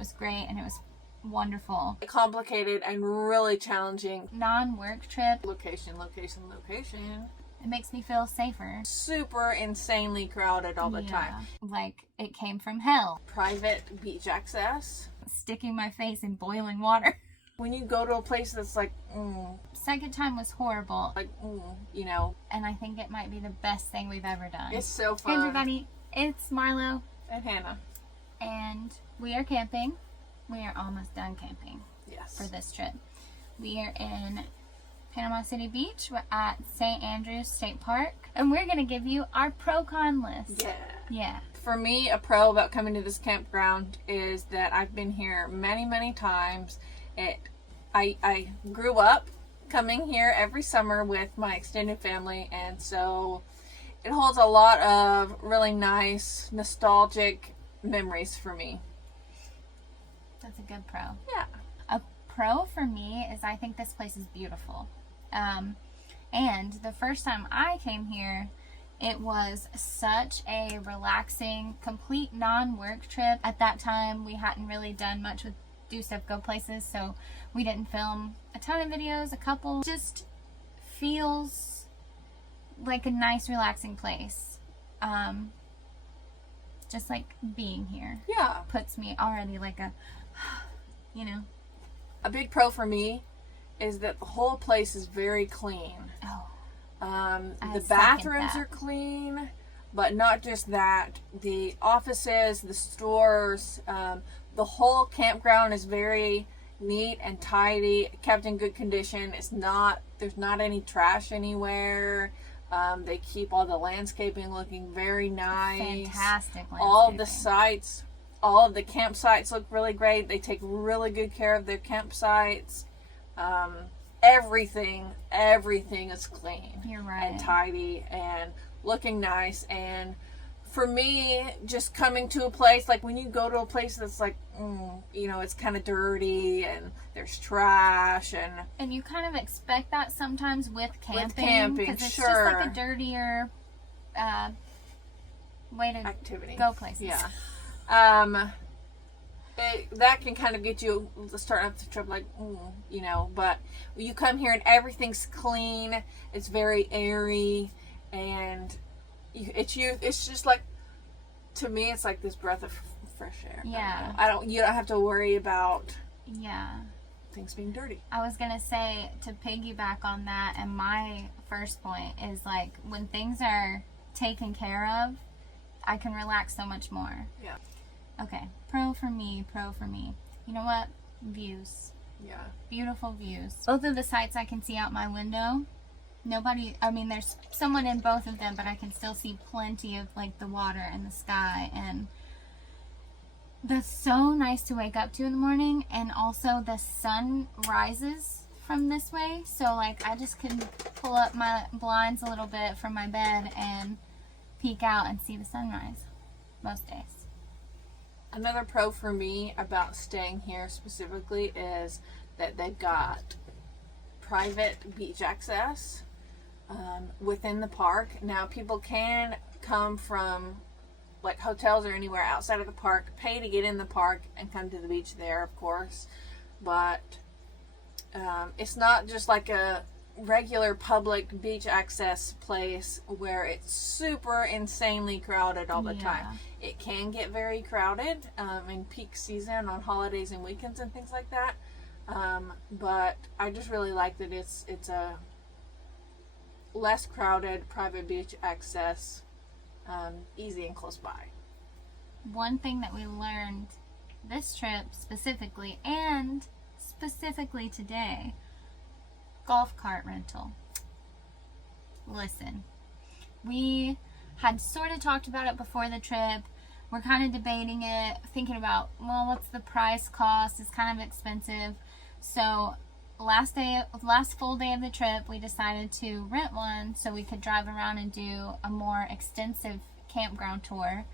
was great, and it was wonderful. Complicated and really challenging. Non-work trip. Location. It makes me feel safer. Super insanely crowded all the time. Like it came from hell. Private beach access. Sticking my face in boiling water. When you go to a place that's like, Second time was horrible. like, you know. And I think it might be the best thing we've ever done. It's so fun. Hey everybody, it's Marlow. And Hannah. And we are camping. We are almost done camping. Yes. For this trip. We are in Panama City Beach. We're at St. Andrews State Park. And we're going to give you our pro-con list. Yeah. For me, a pro about coming to this campground is that I've been here many, many times. I grew up coming here every summer with my extended family, and so it holds a lot of really nice, nostalgic memories for me. That's a good pro. Yeah. A pro for me is I think this place is beautiful. And the first time I came here, it was such a relaxing, complete non-work trip. At that time, we hadn't really done much with Do Stuff Go Places, so we didn't film a ton of videos, a couple. Just feels like a nice, relaxing place. Just like being here. Yeah. Puts me already like a, you know. A big pro for me is that the whole place is very clean. Oh. The bathrooms are clean, but not just that. The offices, the stores, the whole campground is very neat and tidy, kept in good condition. There's not any trash anywhere. They keep all the landscaping looking very nice. Fantastic landscaping. All of the sites, all of the campsites look really great. They take really good care of their campsites. Everything is clean. You're right. And tidy and looking nice. And for me, just coming to a place, like when you go to a place that's like, you know, it's kind of dirty and there's trash and you kind of expect that sometimes with camping. Because it's sure. just like a dirtier way to activity. Go places. Yeah. That can kind of get you starting up the trip like, you know, but you come here and everything's clean. It's very airy, and it's just like, to me, it's like this breath of fresh air. Yeah. You don't have to worry about things being dirty. I was gonna say, to piggyback on that, and my first point is like, when things are taken care of, I can relax so much more. Yeah. Okay, pro for me. You know what? Views. Yeah. Beautiful views. Both of the sites I can see out my window. There's someone in both of them, but I can still see plenty of like the water and the sky, and that's so nice to wake up to in the morning. And also the sun rises from this way, so like I just can pull up my blinds a little bit from my bed and peek out and see the sunrise most days. Another pro for me about staying here specifically is that they've got private beach access within the park. Now, people can come from like hotels or anywhere outside of the park, pay to get in the park and come to the beach there, of course. But it's not just like a regular public beach access place where it's super insanely crowded all the time. It can get very crowded in peak season on holidays and weekends and things like that. But I just really like that it's a less crowded private beach access, easy and close by. One thing that we learned this trip specifically, and specifically today, golf cart rental. Listen, we had sort of talked about it before the trip. We're kind of debating it, thinking about, well, what's the price cost? It's kind of expensive. So last full day of the trip, we decided to rent one so we could drive around and do a more extensive campground tour.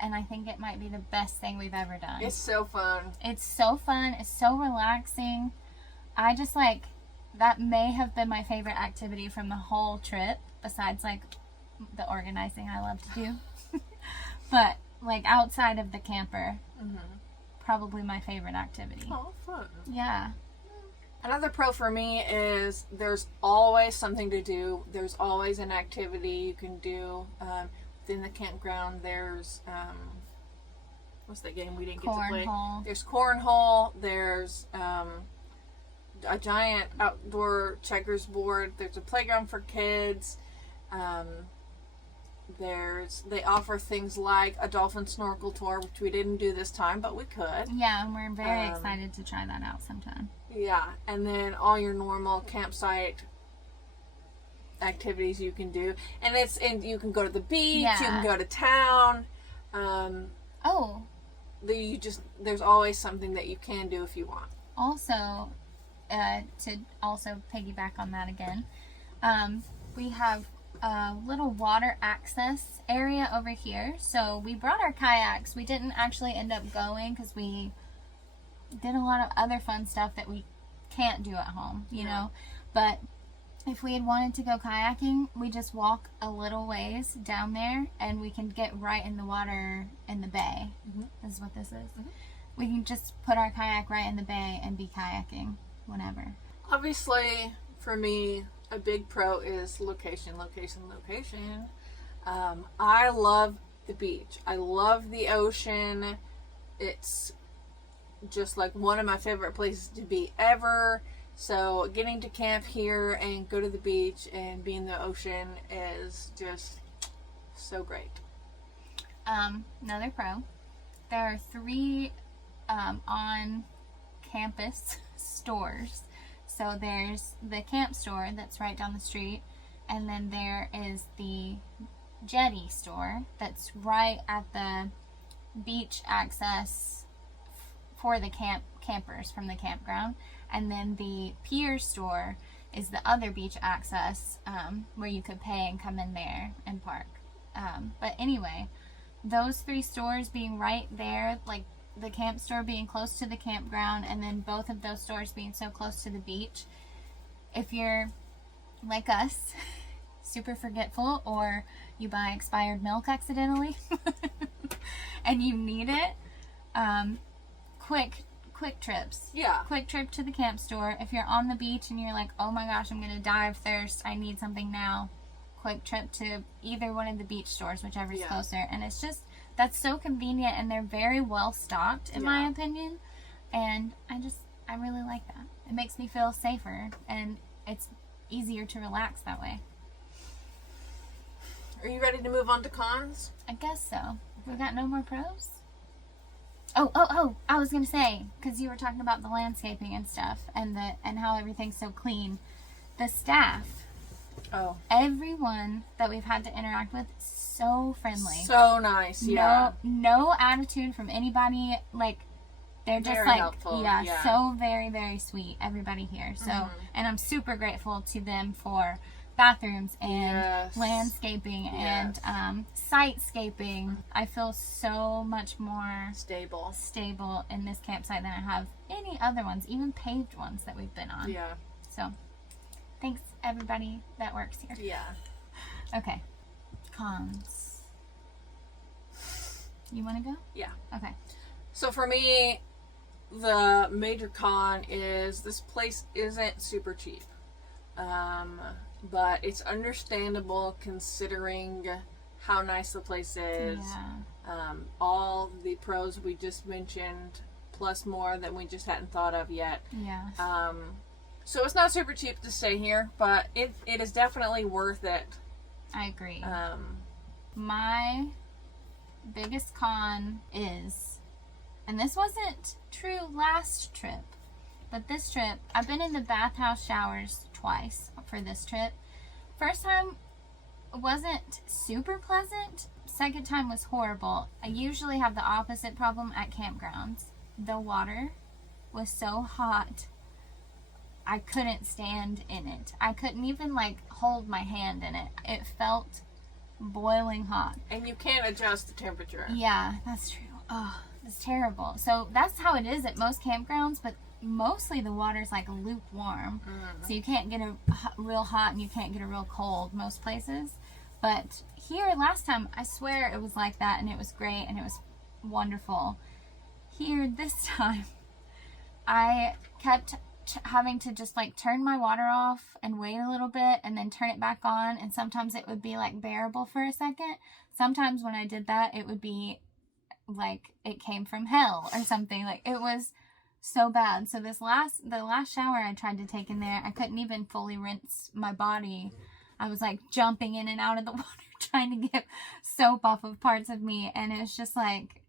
And I think it might be the best thing we've ever done. It's so fun. It's so fun. It's so relaxing. I just like, that may have been my favorite activity from the whole trip, besides like the organizing I love to do. But like outside of the camper, probably my favorite activity. Oh, fun. Yeah. Another pro for me is there's always something to do. There's always an activity you can do. Within the campground, there's what's that game we didn't get to play? Cornhole. There's cornhole. There's a giant outdoor checkers board. There's a playground for kids. They offer things like a dolphin snorkel tour, which we didn't do this time, but we could. Yeah, and we're very excited to try that out sometime. Yeah, and then all your normal campsite activities you can do, and you can go to the beach, you can go to town. There's always something that you can do if you want. Also, to also piggyback on that again, we have a little water access area over here. So we brought our kayaks. We didn't actually end up going because we did a lot of other fun stuff that we can't do at home, you know. But if we had wanted to go kayaking, we just walk a little ways down there and we can get right in the water in the bay. This is what this is. We can just put our kayak right in the bay and be kayaking whenever. Obviously, for me, a big pro is location. I love the beach. I love the ocean. It's just like one of my favorite places to be ever. So getting to camp here and go to the beach and be in the ocean is just so great. Another pro. There are 3 on-campus stores. So there's the camp store that's right down the street, and then there is the jetty store that's right at the beach access for the campers from the campground, and then the pier store is the other beach access where you could pay and come in there and park. But anyway, those 3 stores being right there, like the camp store being close to the campground, and then both of those stores being so close to the beach, if you're like us, super forgetful, or you buy expired milk accidentally and you need it, quick trips. Quick trip to the camp store. If you're on the beach and you're like, oh my gosh, I'm gonna die of thirst, I need something now, quick trip to either one of the beach stores, whichever's closer. And it's just, that's so convenient, and they're very well stocked in my opinion, and I really like that. It makes me feel safer, and it's easier to relax that way. Are you ready to move on to cons? I guess so. We got no more pros? Oh, I was gonna say, because you were talking about the landscaping and stuff, and how everything's so clean. The staff. Oh. Everyone that we've had to interact with, so friendly. So nice, yeah. No attitude from anybody. Like, they're just very like, helpful. So very, very sweet, everybody here. So, and I'm super grateful to them for bathrooms and landscaping and sitescaping. I feel so much more stable in this campsite than I have any other ones, even paved ones that we've been on. Yeah. So, thanks everybody that works here. Yeah. Okay. Cons. You want to go? Yeah. Okay. So for me, the major con is this place isn't super cheap. But it's understandable considering how nice the place is. Yeah. All the pros we just mentioned, plus more that we just hadn't thought of yet. Yeah. So it's not super cheap to stay here, but it is definitely worth it. I agree. My biggest con is, and this wasn't true last trip, but this trip, I've been in the bathhouse showers twice for this trip. First time wasn't super pleasant. Second time was horrible. I usually have the opposite problem at campgrounds. The water was so hot, I couldn't stand in it. I couldn't even hold my hand in it. It felt boiling hot. And you can't adjust the temperature. Yeah, that's true. Oh, it's terrible. So that's how it is at most campgrounds, but mostly the water's lukewarm. So you can't get a real hot and you can't get a real cold most places. But here last time, I swear it was like that, and it was great and it was wonderful. here this time, I kept having to just like turn my water off and wait a little bit and then turn it back on, and sometimes it would be like bearable for a second. Sometimes when I did that, it would be like it came from hell or something. Like, it was so bad. So the last shower I tried to take in there, I couldn't even fully rinse my body. I was like jumping in and out of the water trying to get soap off of parts of me, and it's just like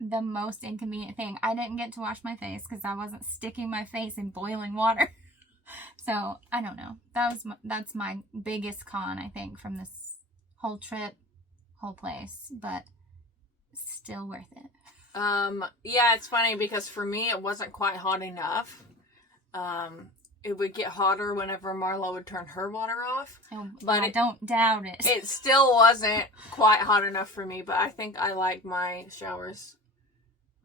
the most inconvenient thing. I didn't get to wash my face because I wasn't sticking my face in boiling water. So I don't know. That's my biggest con, I think, from this whole trip, whole place, but still worth it. Yeah, it's funny because for me it wasn't quite hot enough. It would get hotter whenever Marlow would turn her water off. Oh, but I don't doubt it. It still wasn't quite hot enough for me, but I think I like my showers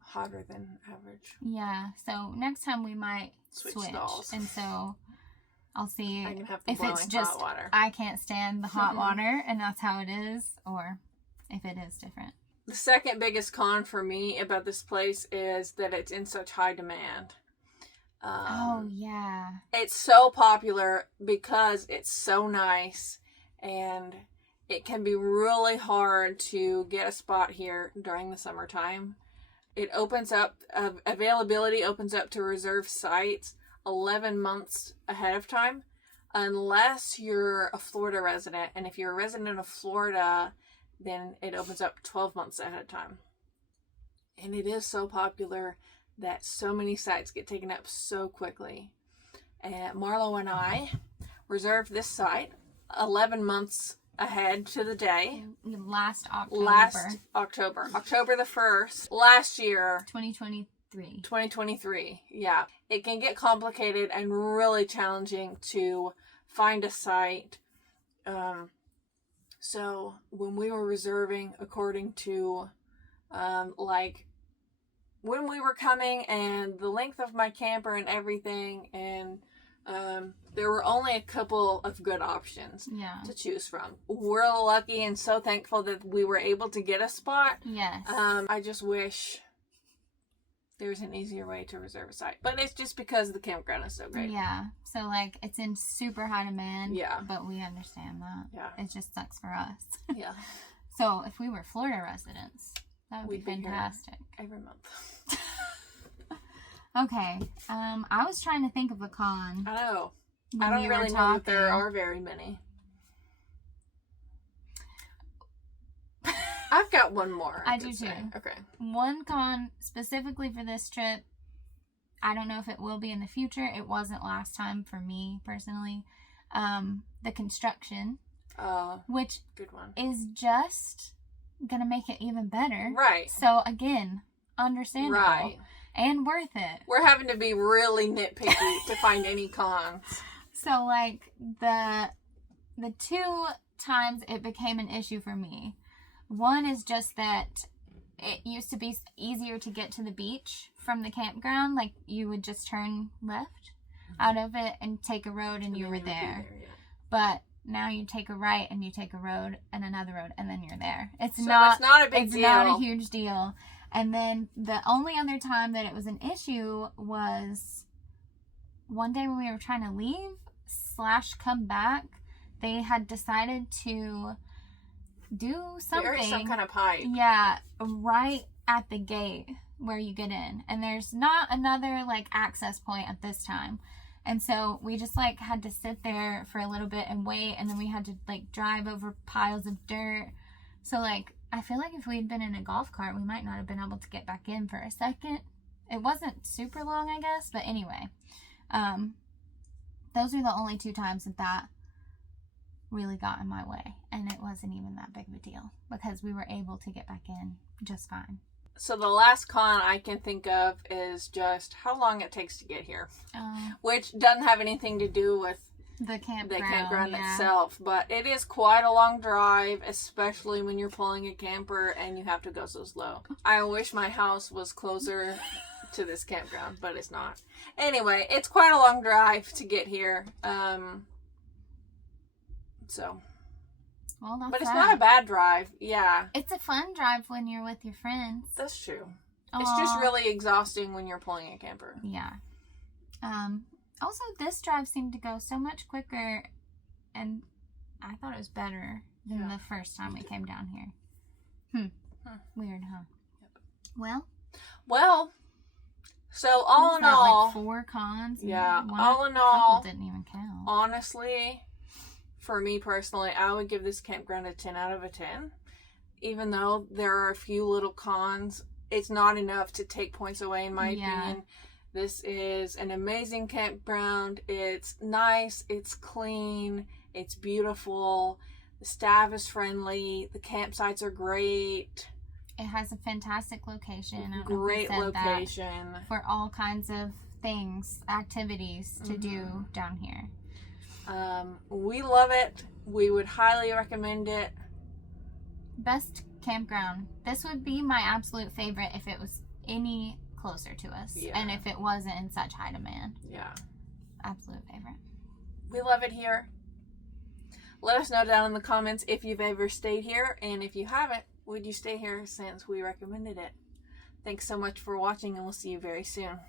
hotter than average. Yeah, so next time we might switch. Stalls. And so I'll see I can have the if it's just hot water. I can't stand the hot water and that's how it is, or if it is different. The second biggest con for me about this place is that it's in such high demand. Oh, yeah. It's so popular because it's so nice, and it can be really hard to get a spot here during the summertime. It opens up, availability opens up to reserve sites 11 months ahead of time, unless you're a Florida resident. And if you're a resident of Florida, then it opens up 12 months ahead of time. And it is so popular that so many sites get taken up so quickly. And Marlow and I reserved this site 11 months ahead to the day. Last October. October the 1st, last year. 2023. Yeah. It can get complicated and really challenging to find a site. So when we were reserving according to when we were coming and the length of my camper and everything, and there were only a couple of good options to choose from. We're lucky and so thankful that we were able to get a spot. Yes. I just wish there's an easier way to reserve a site. But it's just because the campground is so great. Yeah. So, like, it's in super high demand. Yeah. But we understand that. Yeah. It just sucks for us. Yeah. So, if we were Florida residents, that would be fantastic. Every month. Okay. I was trying to think of a con. I know. I don't really know that there are very many. I've got one more. I do too. Okay. One con specifically for this trip, I don't know if it will be in the future. It wasn't last time for me personally. The construction, which good one, is just gonna make it even better. Right. So again, understandable. Right. And worth it. We're having to be really nitpicky to find any cons. So, like, the two times it became an issue for me. One is just that it used to be easier to get to the beach from the campground. Like, you would just turn left out of it and take a road and you were there. But now you take a right and you take a road and another road and then you're there. It's not a big deal. It's not a huge deal. And then the only other time that it was an issue was one day when we were trying to leave / come back. They had decided to do something. Bury some kind of pipe. Yeah, right at the gate where you get in. And there's not another, like, access point at this time. And so we just, like, had to sit there for a little bit and wait. And then we had to, like, drive over piles of dirt. So, like, I feel like if we had been in a golf cart, we might not have been able to get back in for a second. It wasn't super long, I guess. But anyway, those are the only two times that really got in my way. And it wasn't even that big of a deal because we were able to get back in just fine. So the last con I can think of is just how long it takes to get here. Which doesn't have anything to do with the campground itself, but it is quite a long drive, especially when you're pulling a camper and you have to go so slow. I wish my house was closer to this campground, but it's not. Anyway, it's quite a long drive to get here. Well, that's but it's not a bad drive. Yeah. It's a fun drive when you're with your friends. That's true. It's just Aw. really exhausting when you're pulling a camper. Yeah. Also, this drive seemed to go so much quicker, and I thought it was better than the first time we came down here. Weird, huh? Yep. Well, so all in all, like 4 cons. yeah, One all in all, didn't even count. honestly, for me personally, I would give this campground a 10 out of a 10. Even though there are a few little cons, it's not enough to take points away, in my opinion. This is an amazing campground. It's nice, it's clean, it's beautiful. The staff is friendly. The campsites are great. It has a fantastic location. I don't Great know if I said location. that, for all kinds of things, activities to do down here. We love it. We would highly recommend it. Best campground. This would be my absolute favorite if it was any closer to us. Yeah. And if it wasn't in such high demand. Yeah. Absolute favorite. We love it here. Let us know down in the comments if you've ever stayed here, and if you haven't, would you stay here since we recommended it? Thanks so much for watching, and we'll see you very soon.